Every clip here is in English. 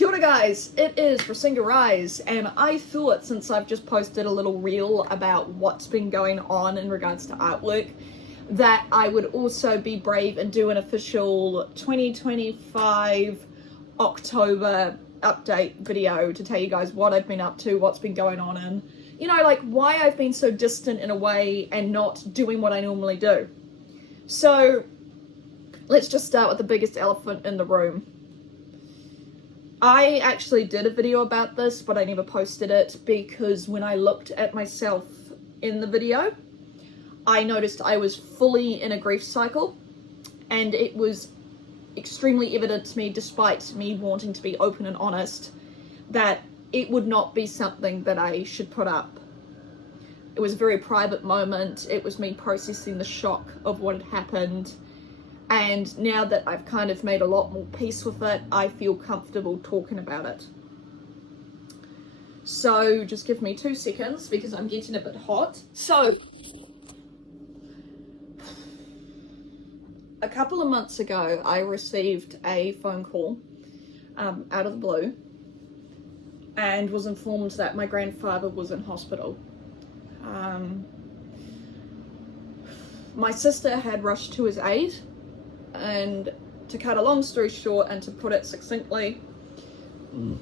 Kia ora guys, it is Rasinga Rise, and I thought since I've just posted a little reel about what's been going on in regards to artwork, that I would also be brave and do an official 2025 October update video to tell you guys what I've been up to, what's been going on, and you know, like why I've been so distant in a way and not doing what I normally do. So let's just start with the biggest elephant in the room. I actually did a video about this, but I never posted it because when I looked at myself in the video, I noticed I was fully in a grief cycle, and it was extremely evident to me, despite me wanting to be open and honest, that it would not be something that I should put up. It was a very private moment. It was me processing the shock of what had happened. And now that I've kind of made a lot more peace with it, I feel comfortable talking about it. So just give me 2 seconds because I'm getting a bit hot. So a couple of months ago, I received a phone call out of the blue and was informed that my grandfather was in hospital. My sister had rushed to his aid. And to cut a long story short and to put it succinctly,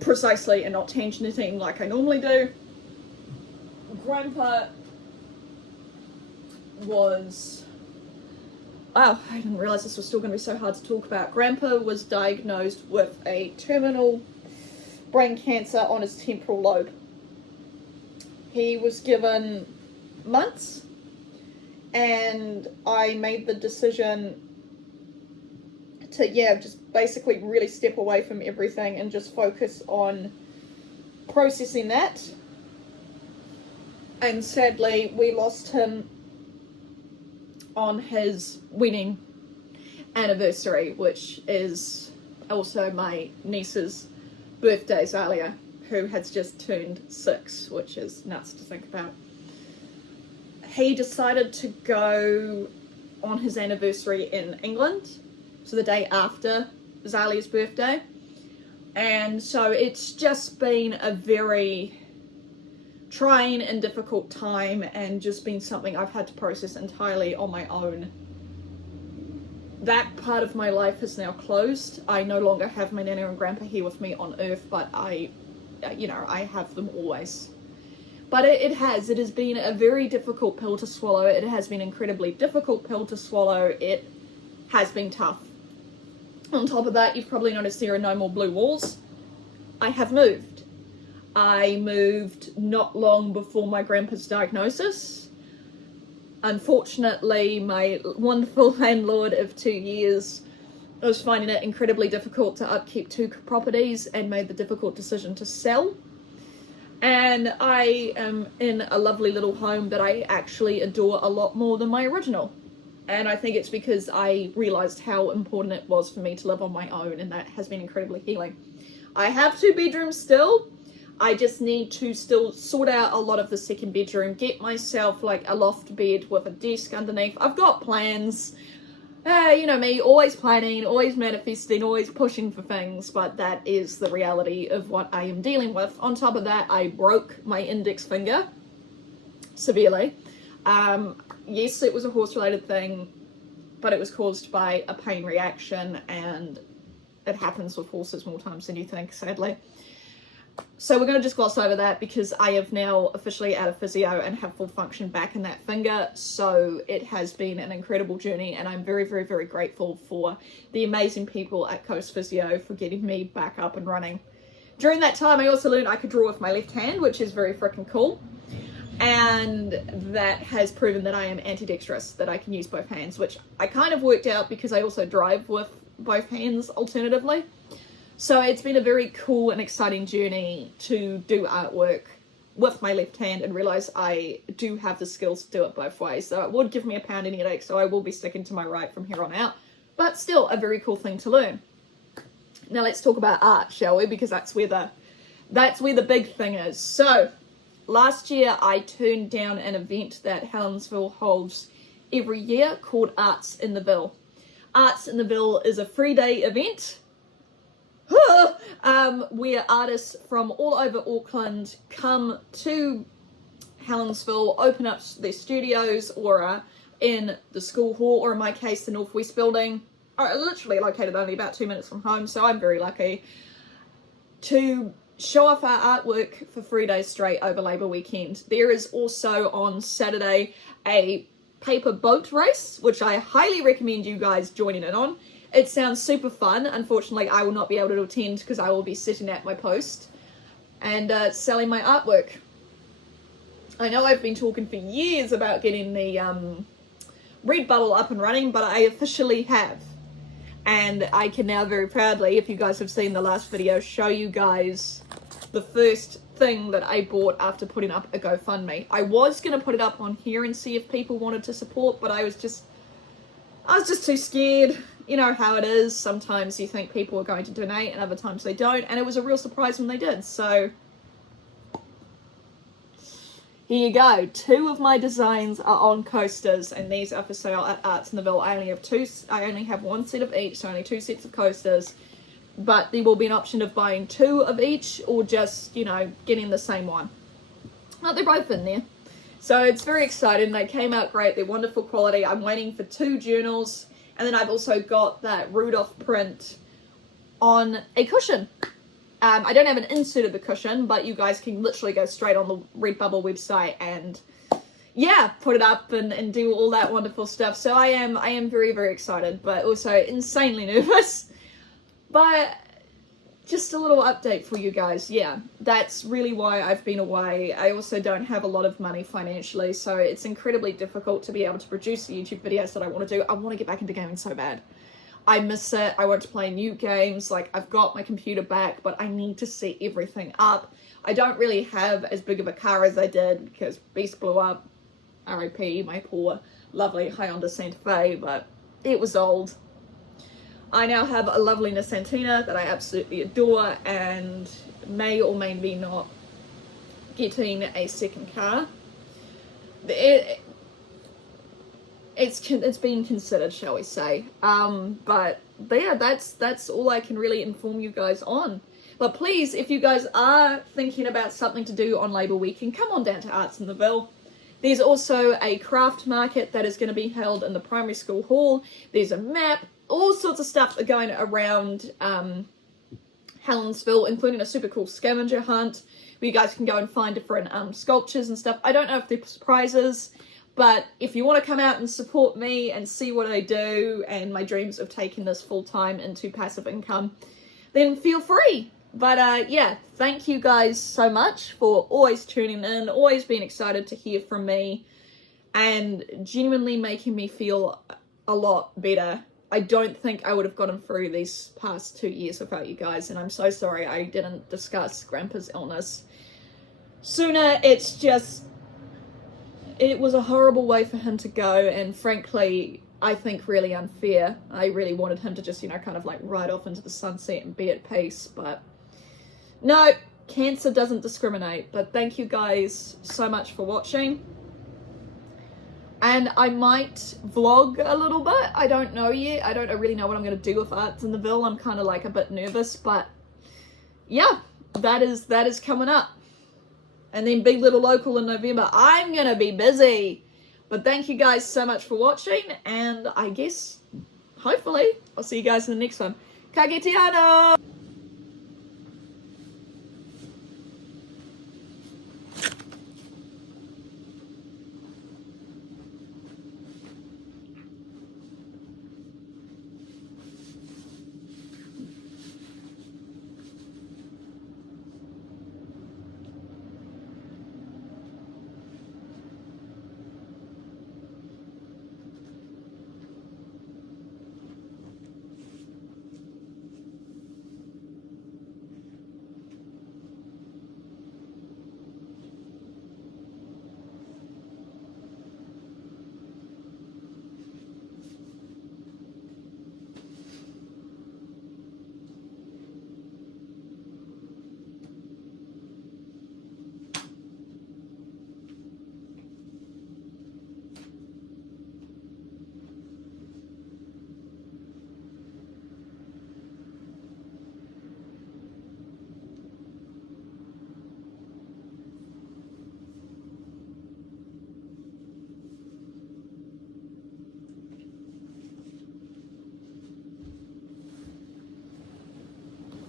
precisely, and not tangenting like I normally do, Grandpa was... Wow, I didn't realise this was still going to be so hard to talk about. Grandpa was diagnosed with a terminal brain cancer on his temporal lobe. He was given months, and I made the decision to just basically really step away from everything and just focus on processing that. And sadly, we lost him on his wedding anniversary, which is also my niece's birthday, Zalia, who has just turned 6, which is nuts to think about. He decided to go on his anniversary in England, so the day after Zalia's birthday, and so it's just been a very trying and difficult time, and just been something I've had to process entirely on my own. That part of my life is now closed. I no longer have my Nana and Grandpa here with me on Earth, but I have them always. But it has been a very difficult pill to swallow. It has been an incredibly difficult pill to swallow. It has been tough. On top of that, you've probably noticed there are no more blue walls. I have moved. I moved not long before my grandpa's diagnosis. Unfortunately, my wonderful landlord of 2 years was finding it incredibly difficult to upkeep 2 properties and made the difficult decision to sell. And I am in a lovely little home that I actually adore a lot more than my original. And I think it's because I realised how important it was for me to live on my own, and that has been incredibly healing. I have 2 bedrooms still. I just need to still sort out a lot of the second bedroom, get myself like a loft bed with a desk underneath. I've got plans. You know me, always planning, always manifesting, always pushing for things, but that is the reality of what I am dealing with. On top of that, I broke my index finger severely. Yes, it was a horse-related thing, but it was caused by a pain reaction, and it happens with horses more times than you think, sadly. So we're going to just gloss over that because I have now officially out of physio and have full function back in that finger. So it has been an incredible journey, and I'm very, very, very grateful for the amazing people at Coast Physio for getting me back up and running. During that time, I also learned I could draw with my left hand, which is very freaking cool. And that has proven that I am ambidextrous, that I can use both hands, which I kind of worked out because I also drive with both hands alternatively. So it's been a very cool and exciting journey to do artwork with my left hand and realise I do have the skills to do it both ways. So it would give me a pounding headache, so I will be sticking to my right from here on out. But still a very cool thing to learn. Now let's talk about art, shall we? Because that's where the big thing is. So last year I turned down an event that Helensville holds every year called Arts in the Ville. Arts in the Ville is a 3-day event. where artists from all over Auckland come to Helensville, open up their studios, or in the school hall, or in my case, the Northwest building, are literally located only about 2 minutes from home, so I'm very lucky to show off our artwork for 3 days straight over Labour weekend. There is also on Saturday a paper boat race, which I highly recommend you guys joining in on. It sounds super fun. Unfortunately, I will not be able to attend because I will be sitting at my post and selling my artwork. I know I've been talking for years about getting the Redbubble up and running, but I officially have. And I can now very proudly, if you guys have seen the last video, show you guys the first thing that I bought after putting up a GoFundMe. I was going to put it up on here and see if people wanted to support, but I was just too scared. You know how it is. Sometimes you think people are going to donate and other times they don't. And it was a real surprise when they did. So here you go. 2 of my designs are on coasters, and these are for sale at Arts in the Ville. I only have 1 set of each, so only 2 sets of coasters. But there will be an option of buying 2 of each, or just, you know, getting the same one. But they're both in there. So it's very exciting. They came out great. They're wonderful quality. I'm waiting for 2 journals. And then I've also got that Rudolph print on a cushion. I don't have an insert of the cushion, but you guys can literally go straight on the Redbubble website and, yeah, put it up and do all that wonderful stuff. So I am very, very excited, but also insanely nervous. But just a little update for you guys. Yeah, that's really why I've been away. I also don't have a lot of money financially, so it's incredibly difficult to be able to produce the YouTube videos that I want to do. I want to get back into gaming so bad. I miss it. I want to play new games. Like, I've got my computer back, but I need to set everything up. I don't really have as big of a car as I did because Beast blew up. RIP, my poor, lovely Hyundai Santa Fe, but it was old. I now have a lovely Nissantina that I absolutely adore, and may or may be not getting a second car. It's been considered, shall we say. But yeah, that's all I can really inform you guys on. But please, if you guys are thinking about something to do on Labour weekend, come on down to Arts in the Ville. There's also a craft market that is going to be held in the primary school hall. There's a map, all sorts of stuff are going around Helensville, including a super cool scavenger hunt where you guys can go and find different sculptures and stuff. I don't know if there's prizes, but if you want to come out and support me and see what I do and my dreams of taking this full-time into passive income, then feel free. But yeah, thank you guys so much for always tuning in, always being excited to hear from me, and genuinely making me feel a lot better. I don't think I would have gotten through these past 2 years without you guys, and I'm so sorry I didn't discuss Grandpa's illness sooner. It's just, it was a horrible way for him to go, and frankly, I think really unfair. I really wanted him to just, you know, kind of like ride off into the sunset and be at peace, but no, cancer doesn't discriminate. But thank you guys so much for watching. And I might vlog a little bit. I don't know yet. I don't really know what I'm going to do with Arts in the Ville. I'm kind of like a bit nervous, but yeah, that is coming up. And then Big Little Local in November. I'm going to be busy. But thank you guys so much for watching, and I guess, hopefully, I'll see you guys in the next one. Ka kite ana!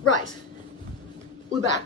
Right. We're back.